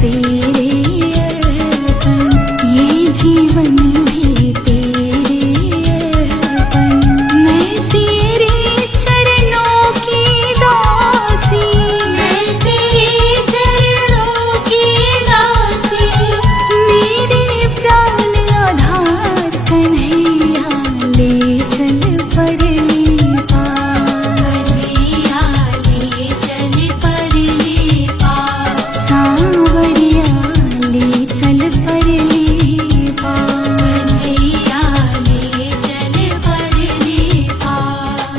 तेरे अर्पण, ये जीवन भी तेरे अर्पण। मैं तेरे चरणों की दासी, मैं तेरे चरणों की दासी। मेरे प्राण आधार कन्हैया, ले चल परली पार, कन्हैया ले चल परली पार। सांवरिया ले चल परली पार, कन्हैया ले चल परली पार।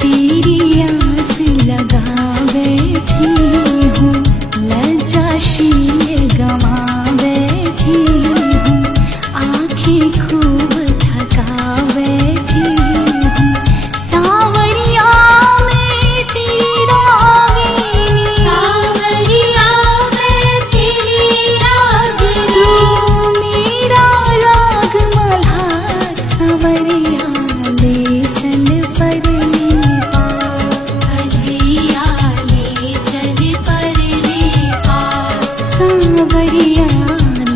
तेरी आस लगा बैठी हूँ, लज्जाशील गवा बैठी हूँ। आँखें खूब थका बैठी हूँ, सांवरिया मैं तेरी रागिनी, सांवरिया मैं तेरी रागिनी। तू मेरा राग मल्हार, सांवरिया ले चल परली पार, कन्हैया ले चल परली पार। सांवरिया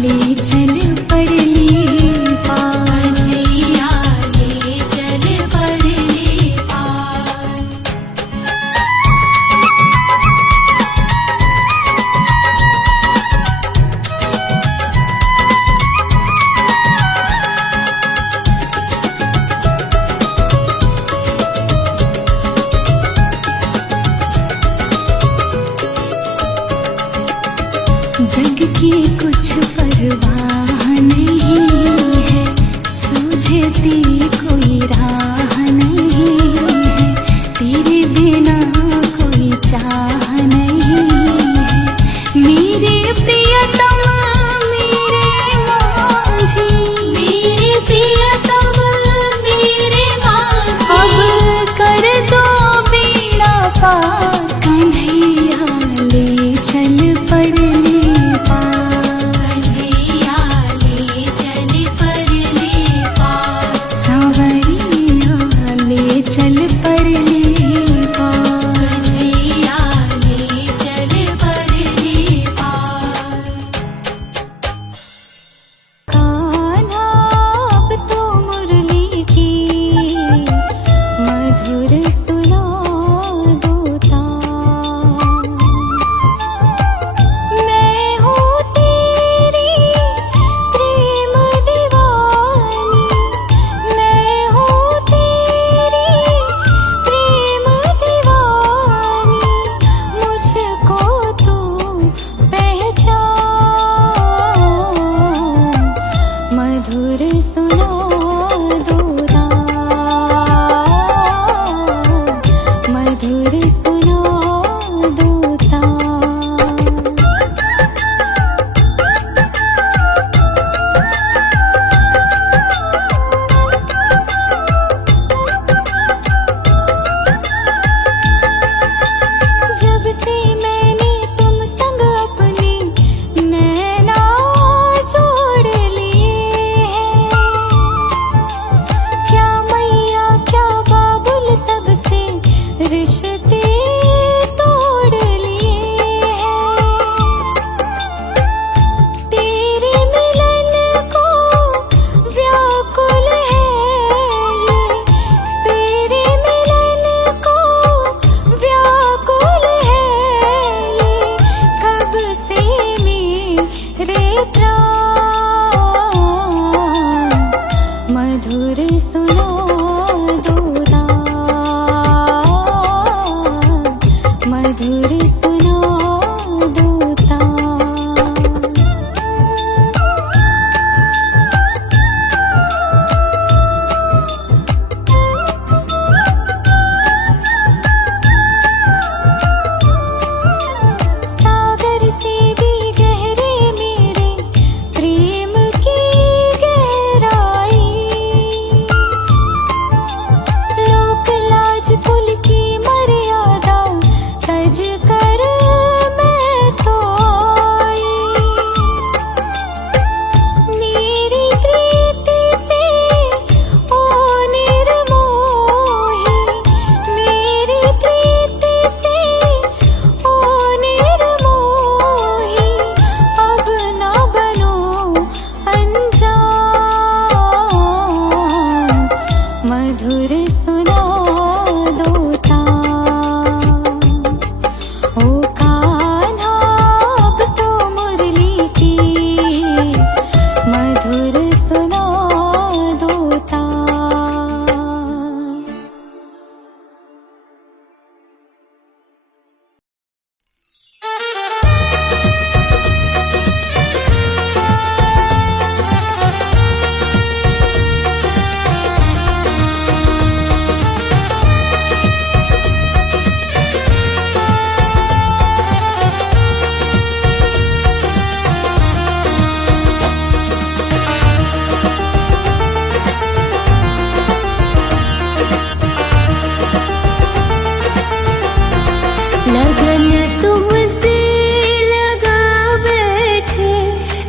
ले चल परली पार, कन्हैया ले चल परली पार। जग की कुछ परवाह नहीं है, सूझती कोई राह नहीं है। तेरे बिना कोई चाह नहीं है, मेरे प्रियतम मेरे माझी, मेरे प्रियतम मेरे माझी। अब कर दो बेड़ा पार, कन्हैया ले चल परली पार, कन्हैया ले चल परली पार। सांवरिया ले चल परली पार, कन्हैया ले चल परली पार।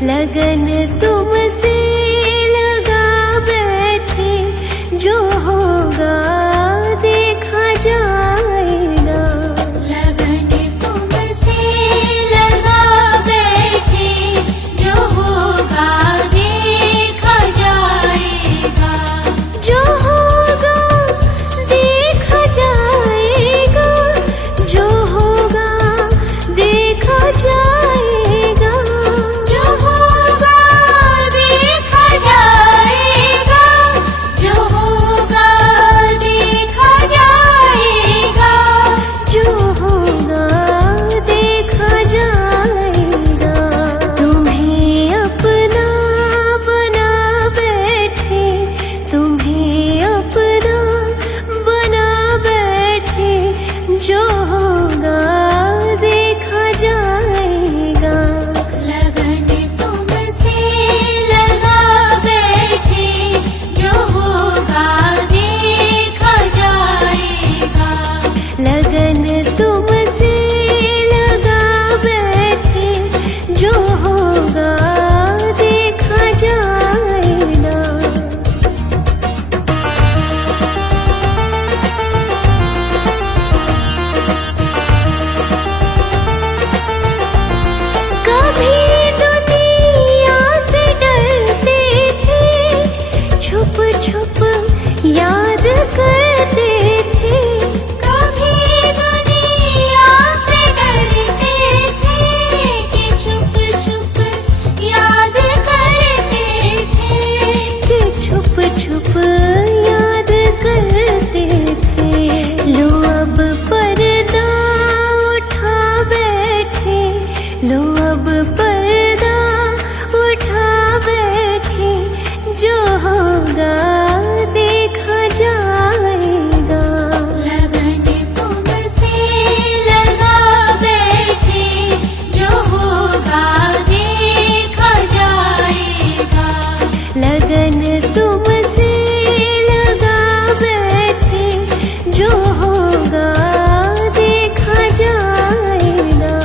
लगन तुमसे लगा बैठे, जो होगा देखा जाएगा। लगन तुमसे लगा बैठे, जो होगा देखा जाएगा। जो होगा देखा जाएगा, जो होगा देखा जाएगा। जो होगा देखा जाएगा, जो होगा देखा जाएगा। जो होगा देखा जाएगा। तुम्हें अपना बना बैठे, तुम्हें अपना बना बैठे, जो होगा देखा जाएगा। लगन तुमसे लगा बैठे, जो होगा देखा जाएगा। लगन तुमसे लगा बैठे, जो होगा देखा जाएगा। कभी दुनिया से डरते थे, छुप छुप याद करते थे। कभी दुनिया से डरते थे, कि छुप छुप याद करते थे। कि छुप छुप याद करते थे। लो अब पर्दा उठा बैठे, लो अब पर्दा उठा बैठे, जो होगा देखा जाएगा। लगन तुमसे लगा बैठे, जो होगा देखा जाएगा। लगन तुमसे लगा बैठे, जो होगा देखा जाएगा।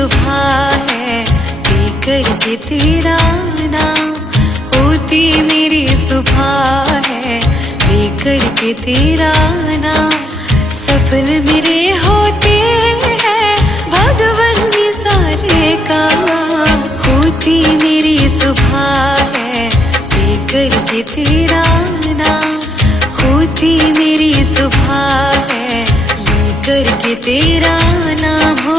सुबह है लेकर के तेरा नाम, होती मेरी सुबह है लेकर के तेरा नाम। सफल मेरे होते हैं भगवान ये सारे काम, होती मेरी सुबह है लेकर के तेरा नाम, होती मेरी सुबह है लेकर के तेरा नाम हो।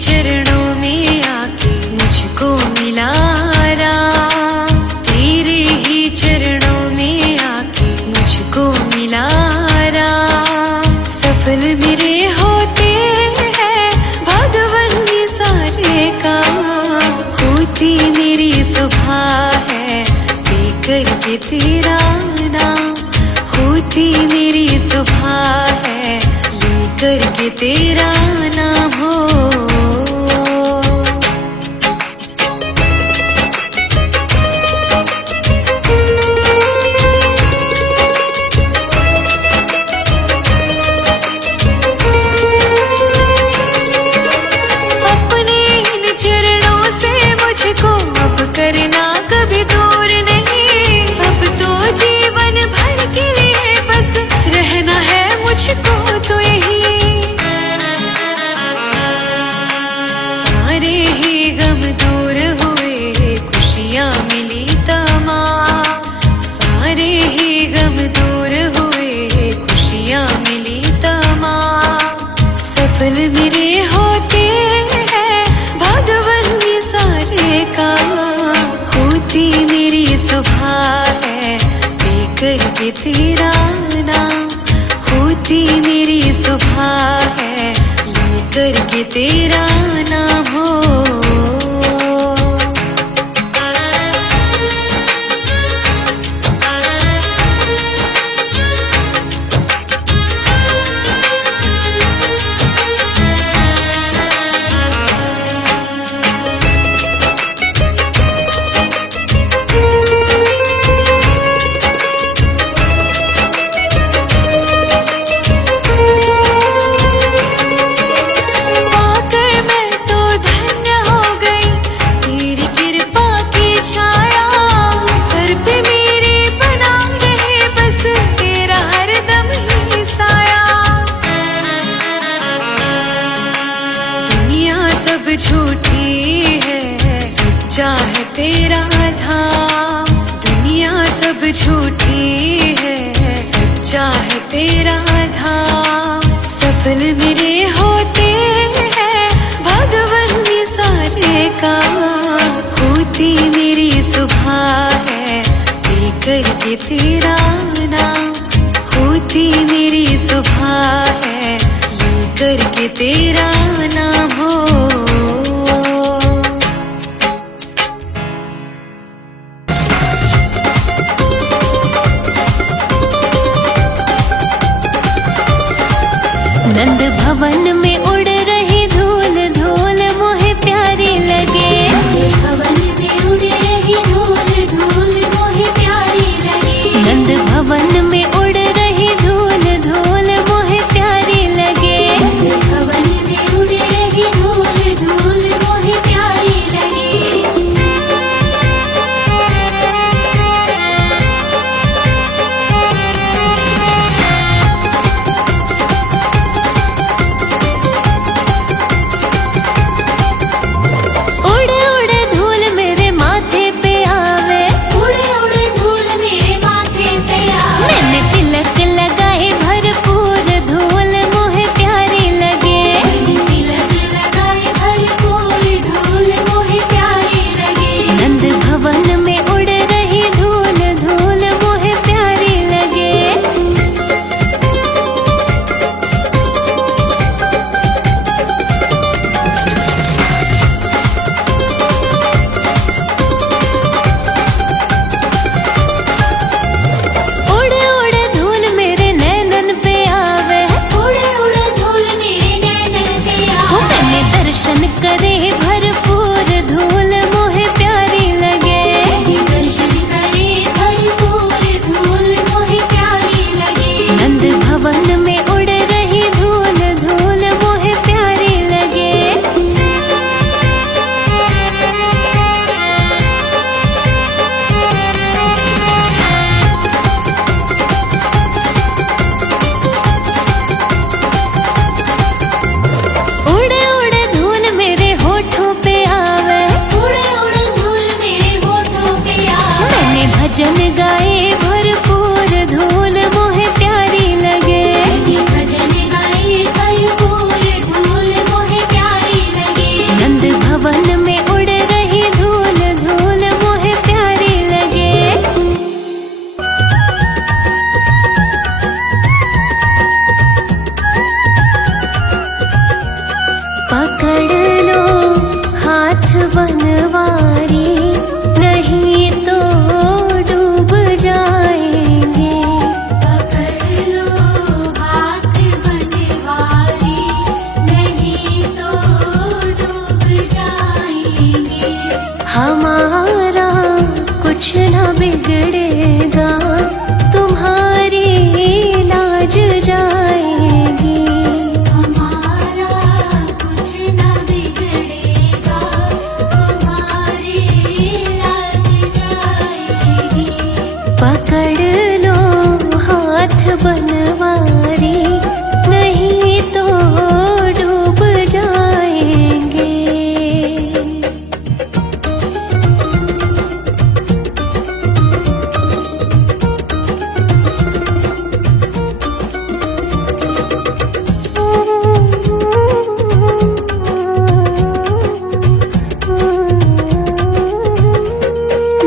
चरणों में आके मुझको मिला राम, तेरे ही चरणों में आके मुझको मिला राम। सफल मेरे होते हैं भगवान ये सारे काम, होती मेरी सुबह है लेकर के तेरा नाम, होती मेरी सुबह है लेकर के तेरा नाम हो। करना कभी दूर नहीं, अब तो जीवन भर के लिए बस रहना है मुझको तो यही। सारे ही गम दूर हुए खुशियाँ मिली तमाम, सारे ही गम दूर हुए खुशियाँ मिली तमाम। सफल मेरे होते हैं भगवान ये सारे काम, होती मेरी सुबह है लेकर के तेरा नाम, होती मेरी सुबह है लेकर के तेरा नाम हो। झूठी है सच्चा है तेरा धाम, दुनिया सब झूठी है सच्चा है तेरा धाम। सफल मेरे होते हैं भगवान ये सारे काम, होती मेरी सुबह है लेकर के तेरा नाम, होती मेरी सुबह है लेकर के तेरा नाम हो। नंद भवन में उड़ रही धूल धूल मोहे प्यारी लगे, भवन में उड़ रही धूल धूल मोहे प्यारी लगे, नंद भवन में उड़ रही धूल धूल मोहे प्यारी लगे, भवन में उड़ रही धूल धूल मोहे प्यारी लगे। मैंने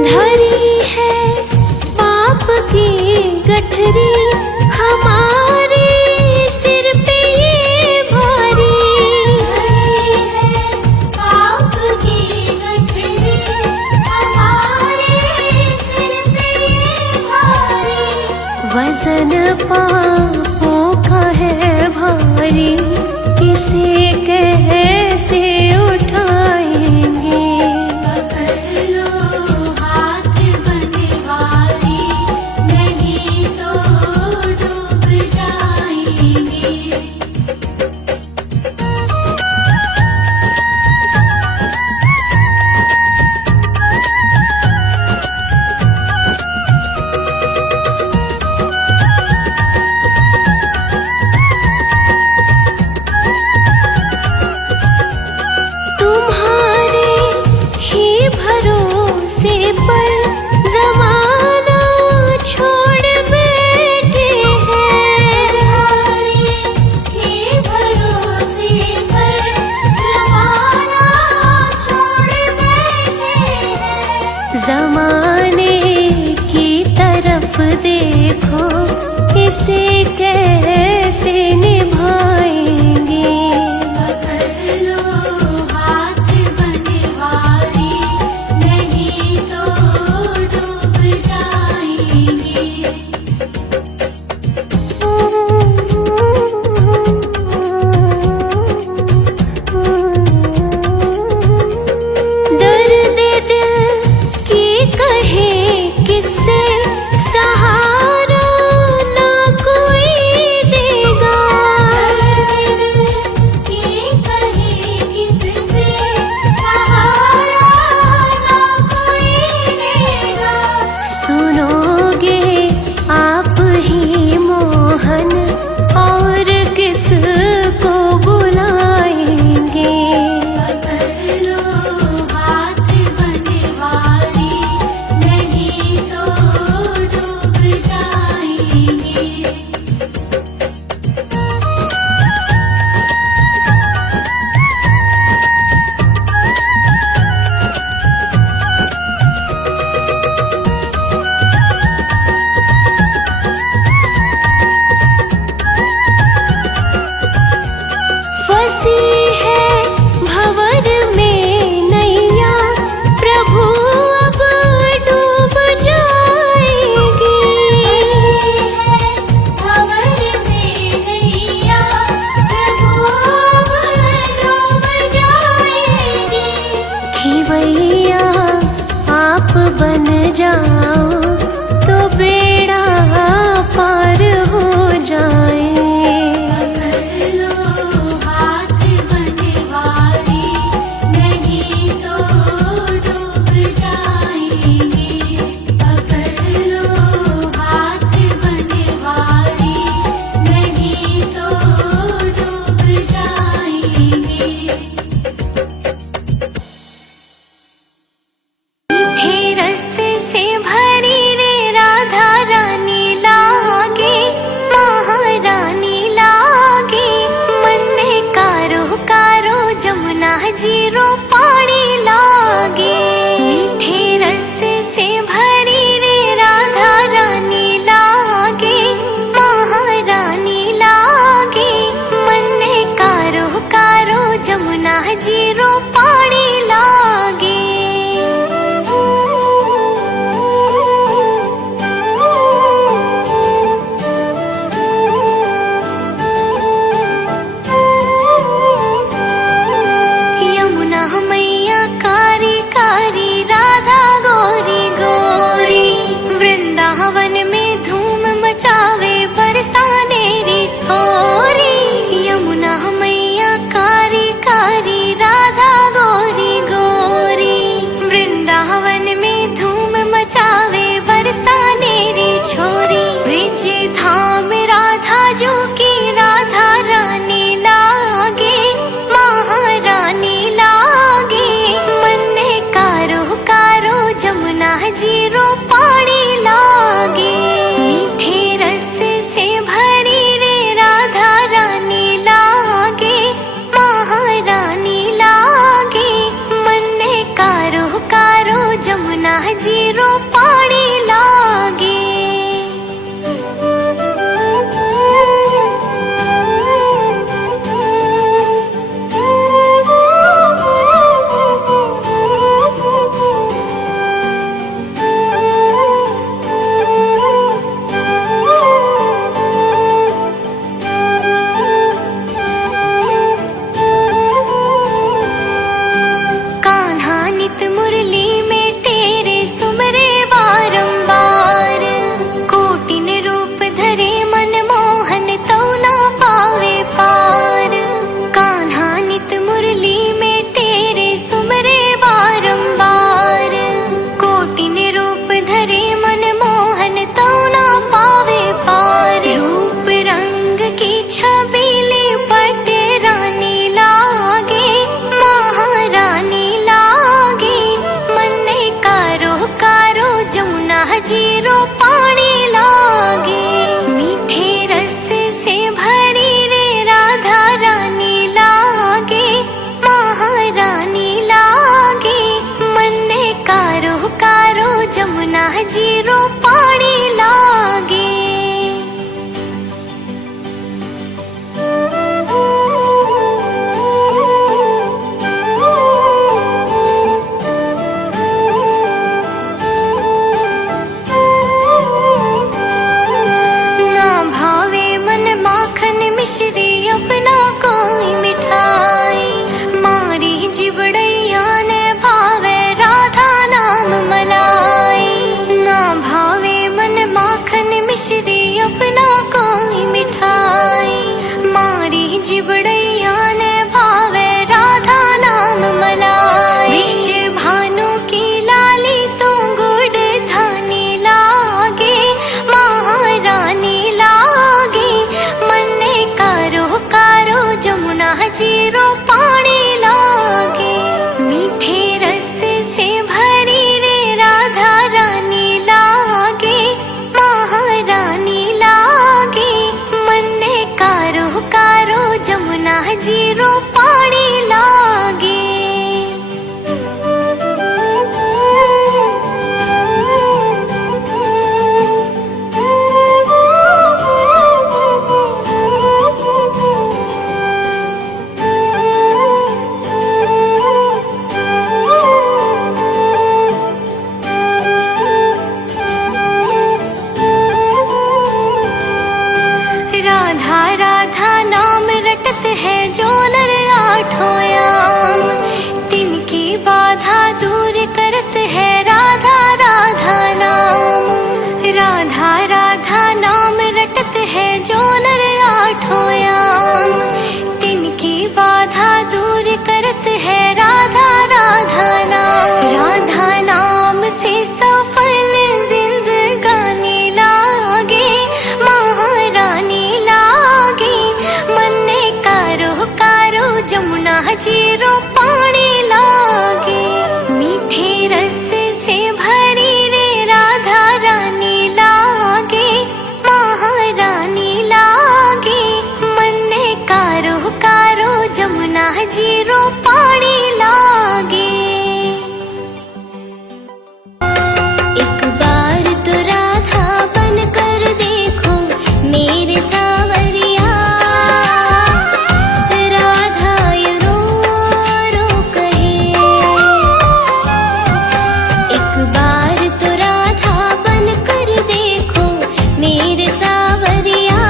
धरी है पाप की गठरी हमारे सिर पे ये भारी। धरी है पाप की गठरी हमारे सिर पे ये भारी। वजन पापों का है मिश्री अपना कोई मिठाई। मारी जिबड़ैया ने भावे राधा नाम मलाई। ना भावे मन माखन मिश्री अपना कोई मिठाई। मारी जिबड़ैया ने भावे राधा नाम मलाई। विष भानु की लाली तो गुड़ धानी लागे। महारानी लागे मन्ने कारो कारो जमुना जीरो पानी लागे। मीठे रस से भरी रे राधा रानी लागे। महारानी लागे मन्ने कारो कारो जमुना जीरो पानी लागे। राधा राधा नाम रटत है जो नर आठों याम। तिनकी बाधा दूर करत है राधा राधा नाम। राधा राधा नाम रटत है जो नर आठों याम। तिनकी बाधा दूर करत है राधा राधा नाम। राधा नाम से सफल जिंदगानी लागे। महारानी लागे मन्ने कारो कारो जमुना जीरो पानी लागे। मीठे रस से भरी रे राधा रानी लागे। महारानी लागे मन्ने कारो कारो जमुना जीरो पानी लागे। एक बार तो राधा बन कर देखो मेरे सावरिया। राधा ये रो रो कहे। एक बार तो राधा बन कर देखो मेरे सावरिया।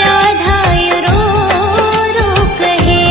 राधा ये रो रो कहे।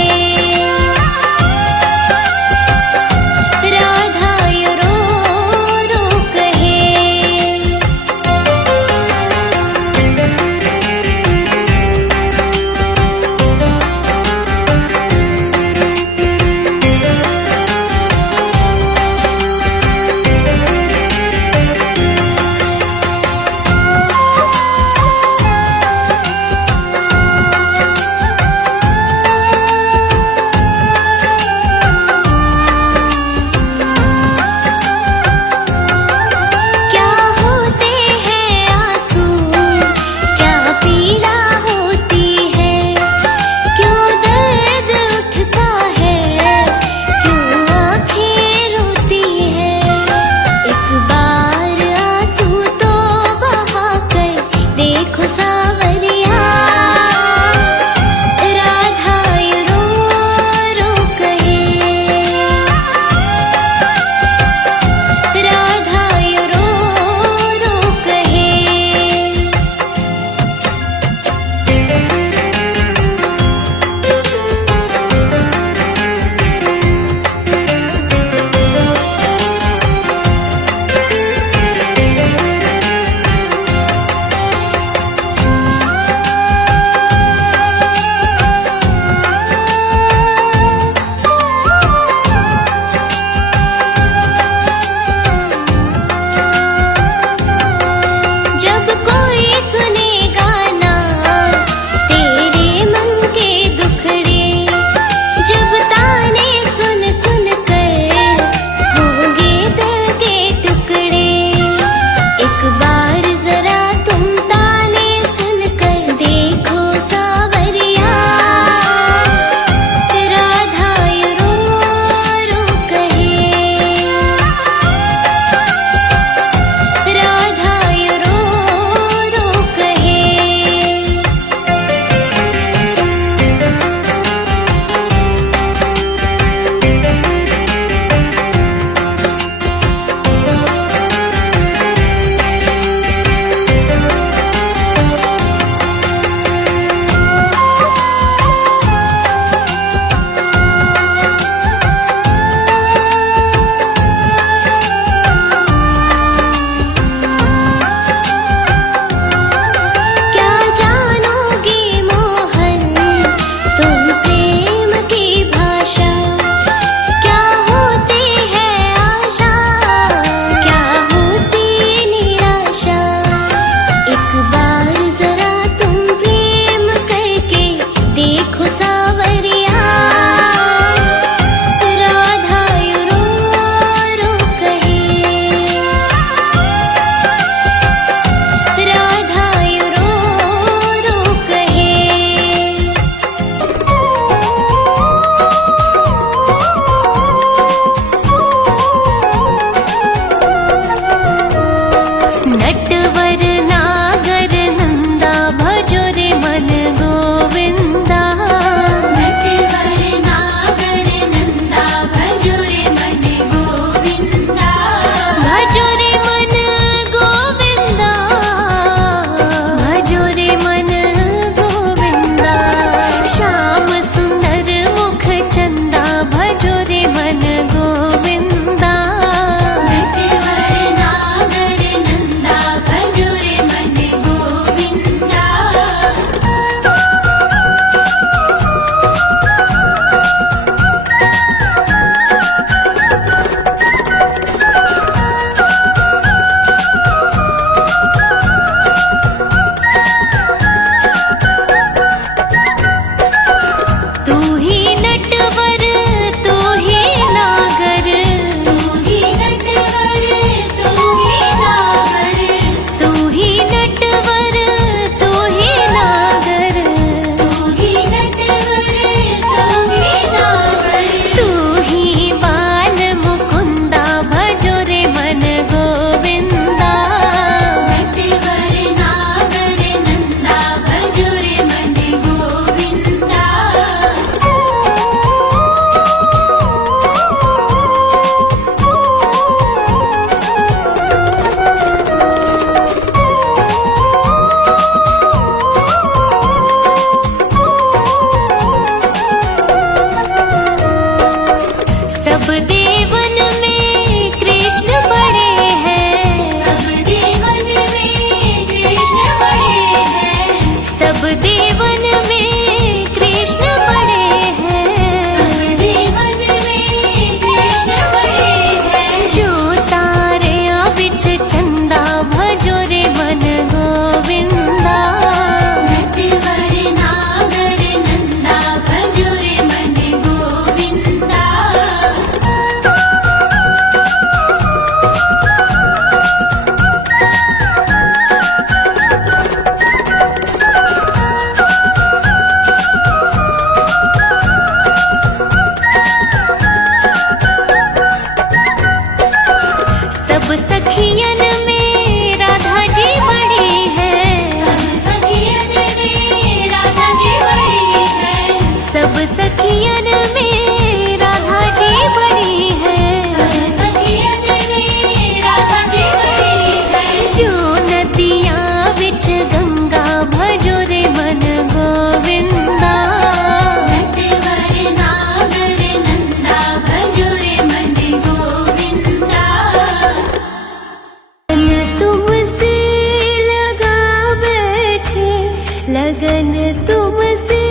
लगन तुमसे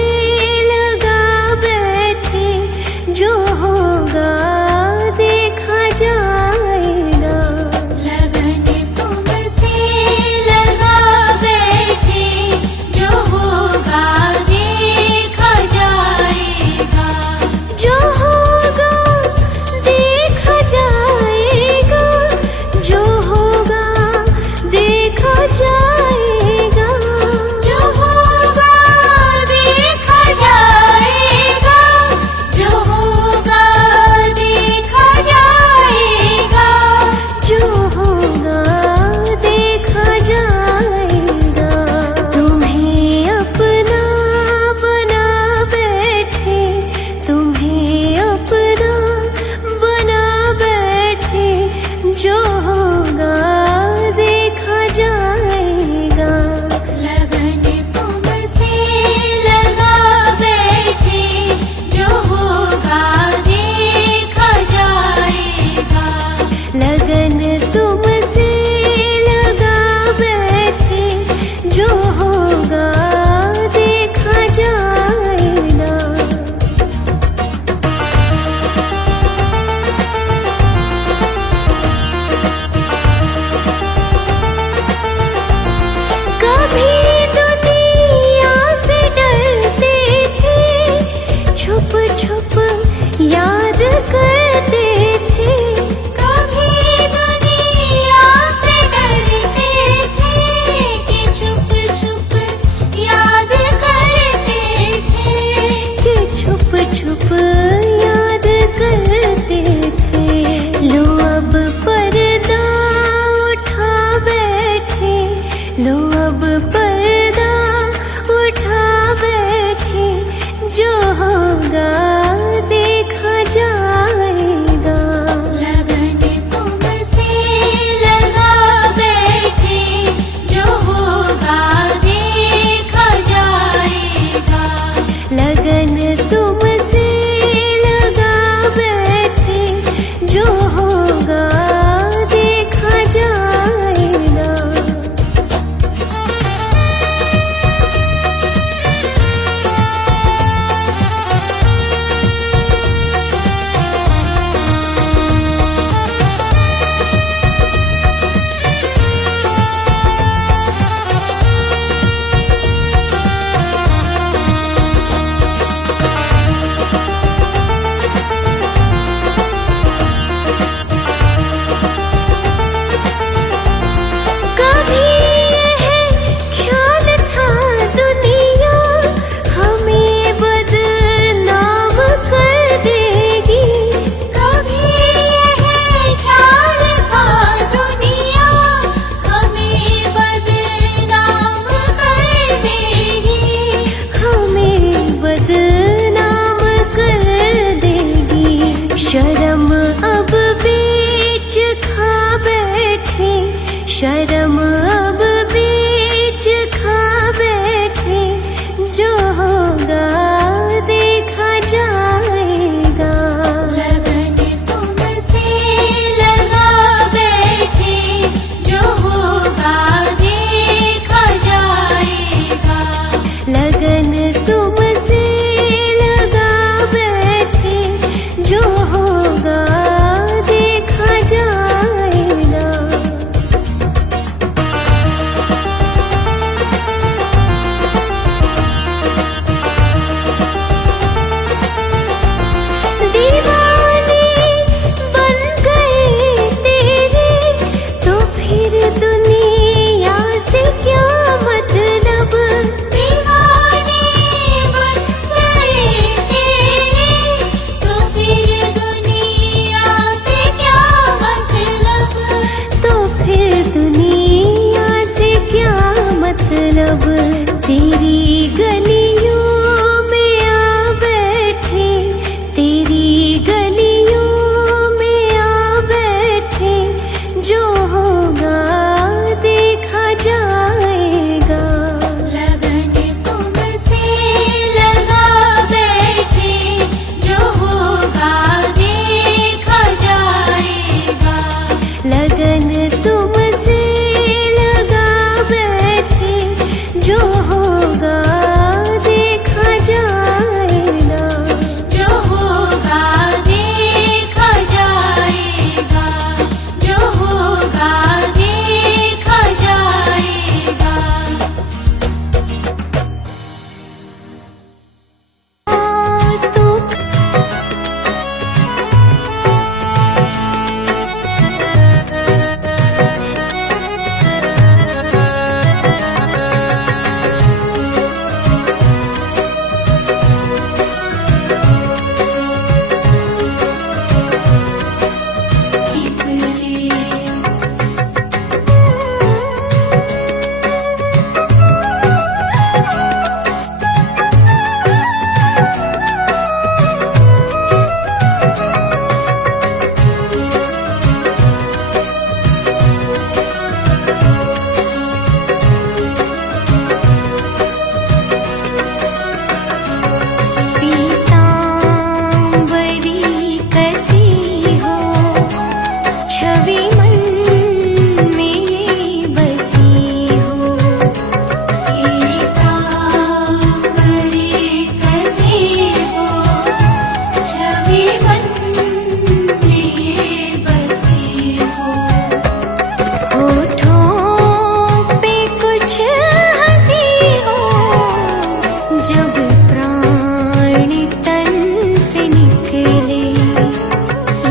लगा बैठे, जो होगा देखा जाएगा। लगन तुमसे लगा बैठे, जो होगा देखा जाएगा। जो होगा देखा जाएगा, जो होगा देखा जाएगा। जो होगा देखा जाएगा, जो होगा देखा जाएगा। जो होगा देखा जाएगा। तुम्हें अपना बना बैठे, तुम्हें अपना बना बैठे, जो होगा देखा जाएगा। लगन तुमसे लगा बैठे, जो होगा देखा जाएगा। लगन तुमसे लगा बैठे, जो होगा देखा जाएगा। कभी दुनिया से डरते थे, छुप छुप याद करते थे। कभी दुनिया से डरते थे, कि छुप छुप याद करते थे। कि छुप छुप याद करते थे। लो अब पर्दा उठा बैठे, लो अब पर्दा उठा बैठे, जो होगा देखा जाएगा। लगन तुमसे लगा बैठे, जो होगा देखा जाएगा। लगन तुमसे लगा बैठे, जो होगा देखा जाएगा। कभी यह ख्याल था दुनिया हमें बदनाम कर देगी। कभी यह ख्याल था दुनिया हमें बदनाम कर देगी। हमें बदनाम कर देगी। शर्म अब बीच खा बैठे, शर्म अब बीच खा बैठे, जो होगा देखा जाएगा। लगन तुमसे लगा बैठे, जो होगा देखा जाएगा। लगन तुमसे लगा बैठे, जो होगा देखा जाएगा। दीवाने बन गए तेरे, तो फिर दुनिया से क्या मतलब। दीवाने जब प्राण तन से निकले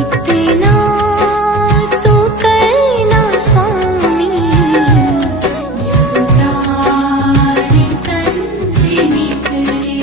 इतना तो करना स्वामी। जब प्राण तन से निकले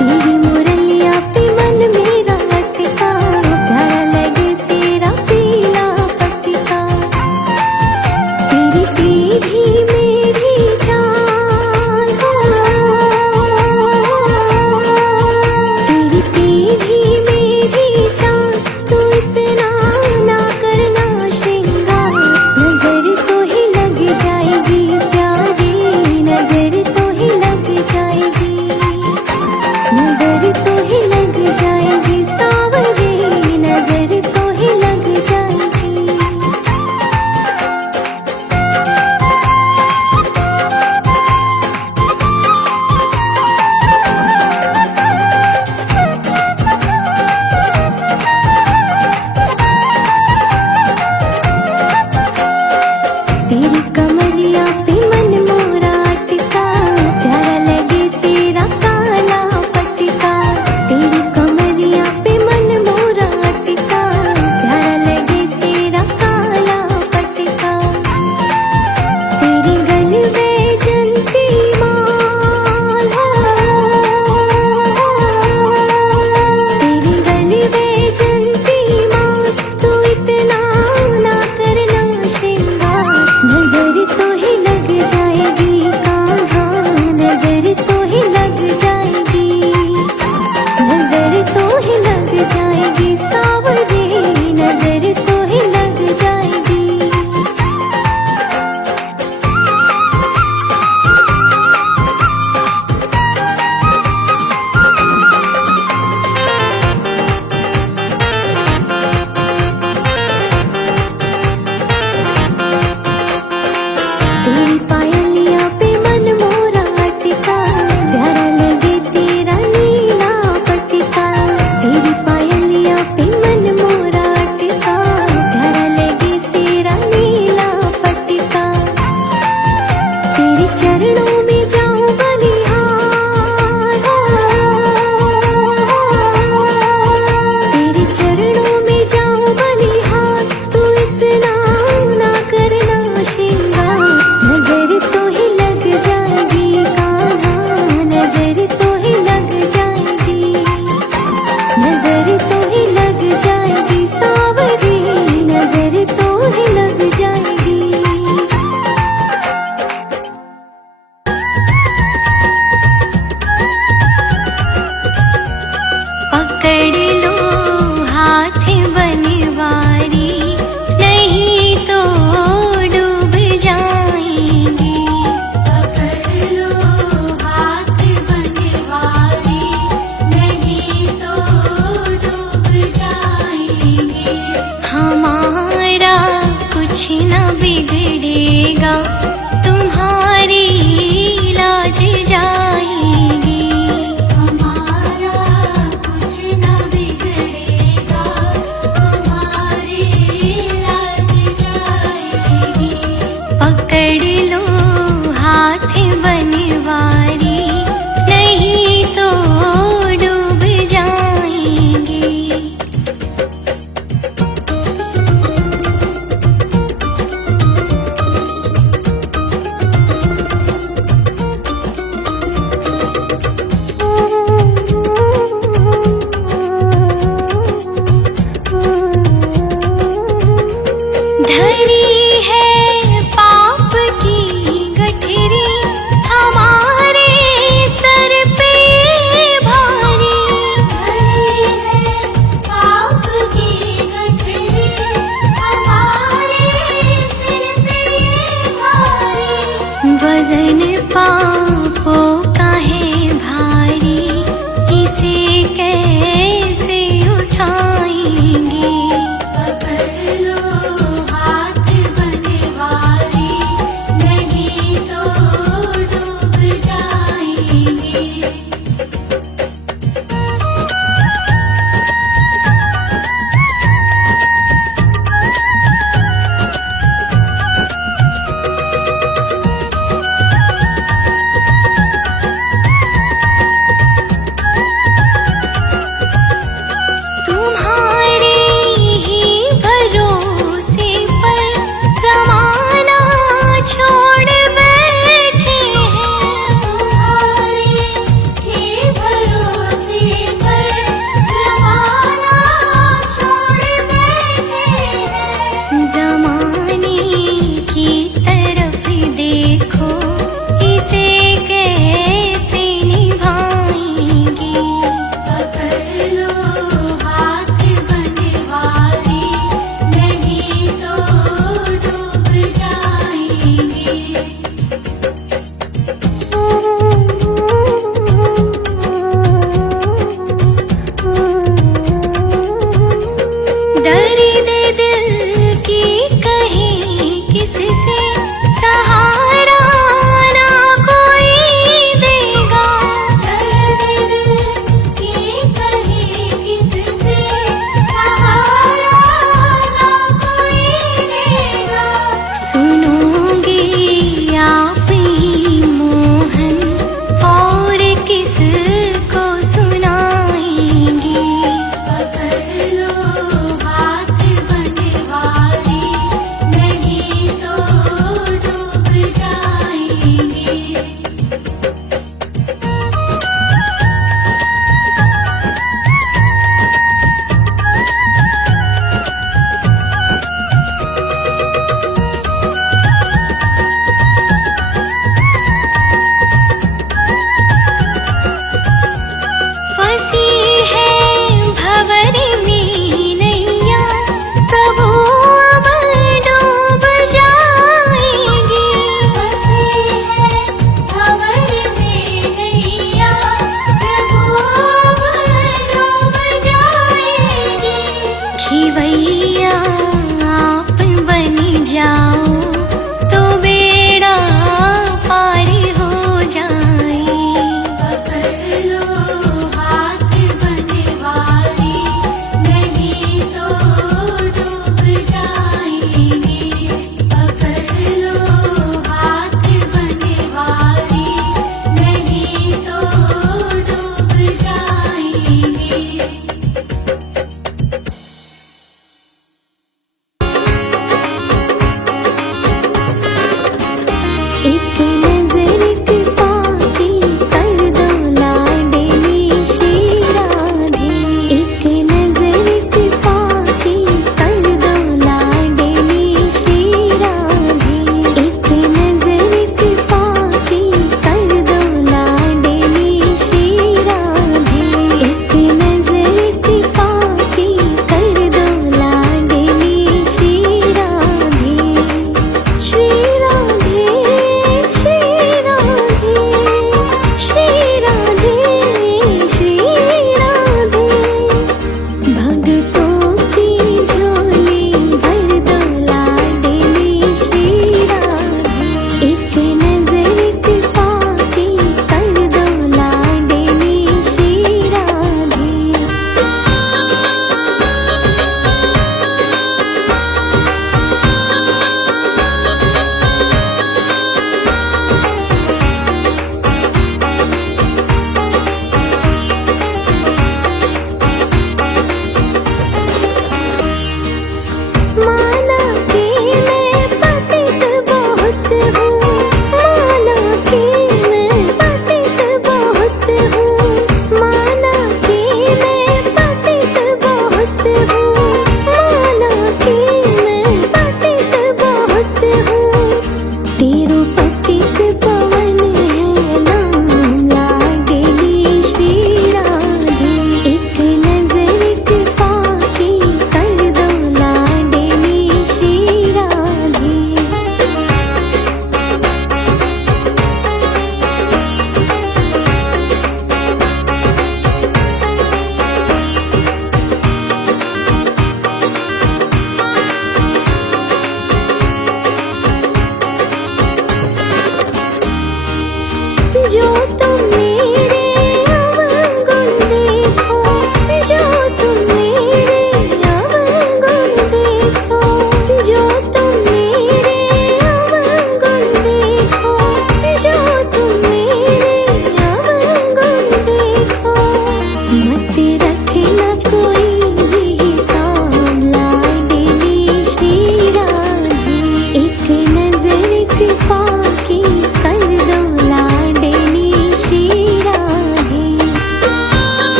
तेरी मुरलिया पे मन मेरा अटका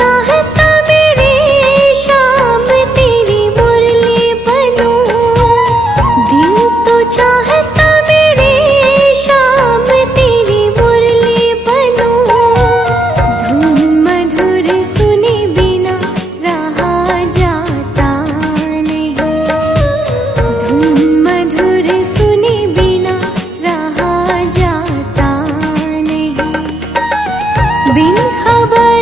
चाहता मेरे शाम तेरी मुरली बनूं, दिल तो चाहता मेरे शाम तेरी मुरली बनूं। धुन मधुर सुने बिना रहा जाता नहीं, धुन मधुर सुने बिना रहा जाता नहीं। बिन खबर